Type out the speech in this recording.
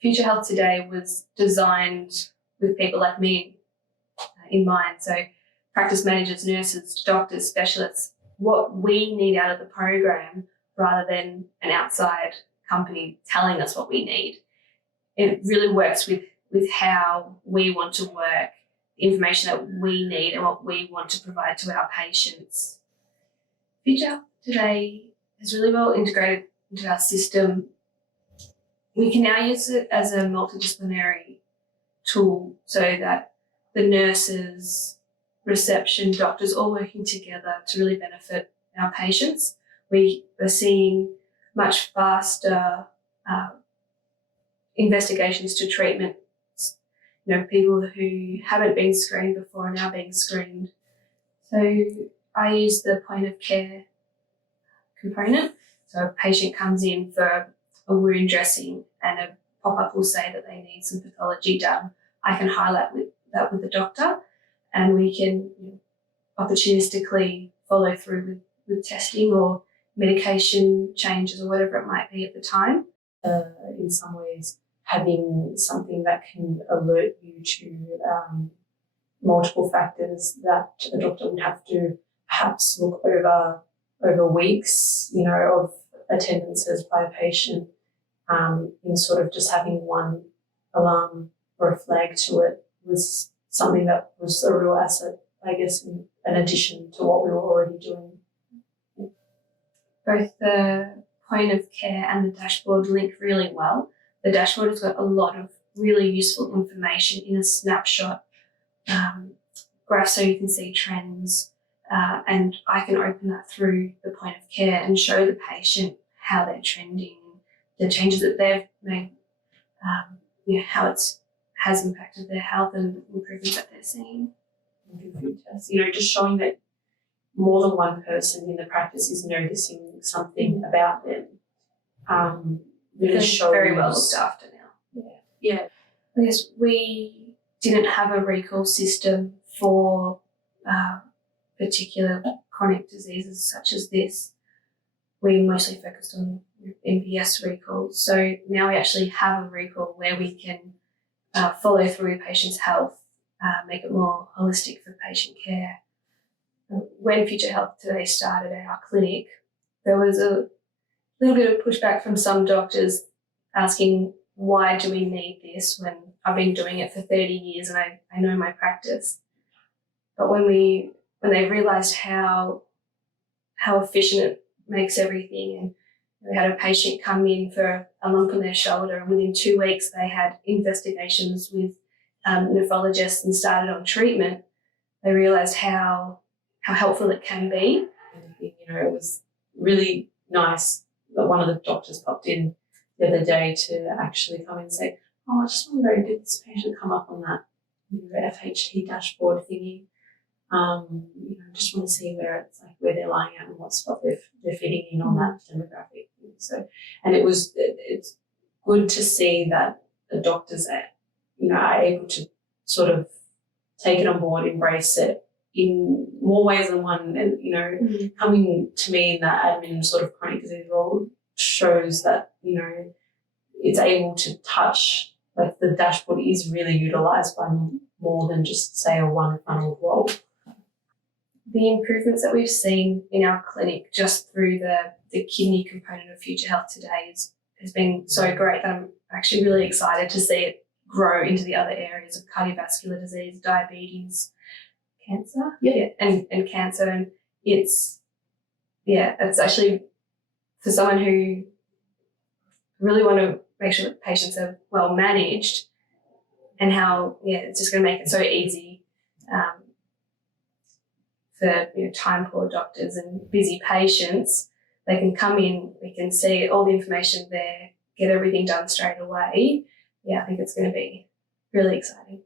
Future Health Today was designed with people like me in mind. So practice managers, nurses, doctors, specialists, what we need out of the program rather than an outside company telling us what we need. It really works with how we want to work, the information that we need and what we want to provide to our patients. Future Health Today is really well integrated into our system. We can now use it as a multidisciplinary tool so that the nurses, reception, doctors all working together to really benefit our patients. We are seeing much faster investigations to treatment. People who haven't been screened before are now being screened. So I use the point of care component. So a patient comes in for a wound dressing and a pop-up will say that they need some pathology done. I can highlight that with the doctor and we can opportunistically follow through with testing or medication changes or whatever it might be at the time. In some ways, having something that can alert you to multiple factors that a doctor would have to perhaps look over weeks, of attendances by a patient, in sort of just having one alarm or a flag to it was something that was a real asset, I guess, in addition to what we were already doing. Both the point of care and the dashboard link really well. The dashboard has got a lot of really useful information in a snapshot graph so you can see trends, and I can open that through the point of care and show the patient how they're trending, the changes that they've made, how it has impacted their health and the improvements that they're seeing. Just showing that more than one person in the practice is noticing something about them. Really shows very well looked after now. Yeah. I guess we didn't have a recall system for particular chronic diseases such as this. We mostly focused on MPS recalls. So now we actually have a recall where we can follow through a patient's health, make it more holistic for patient care. When Future Health Today started at our clinic, there was a little bit of pushback from some doctors asking, why do we need this when I've been doing it for 30 years and I know my practice? But when they realised how efficient it makes everything, and we had a patient come in for a lump on their shoulder and within 2 weeks they had investigations with nephrologists and started on treatment, they realised how helpful it can be. It was really nice that one of the doctors popped in the other day to actually come in and say, I just want to know, did this patient come up on that FHT dashboard thingy? Just want to see where they're lying at and what spot they're fitting in on that demographic. So, and it's good to see that the doctors are able to sort of take it on board, embrace it in more ways than one. And coming to me in that admin sort of chronic disease role shows that it's able to touch, the dashboard is really utilised by more than just say a one funnel role. The improvements that we've seen in our clinic just through the kidney component of Future Health Today has been so great that I'm actually really excited to see it grow into the other areas of cardiovascular disease, diabetes, cancer, and cancer. And it's actually for someone who really want to make sure that patients are well managed, and how it's just going to make it so easy for time poor doctors and busy patients. They can come in, we can see all the information there, get everything done straight away. I think it's going to be really exciting.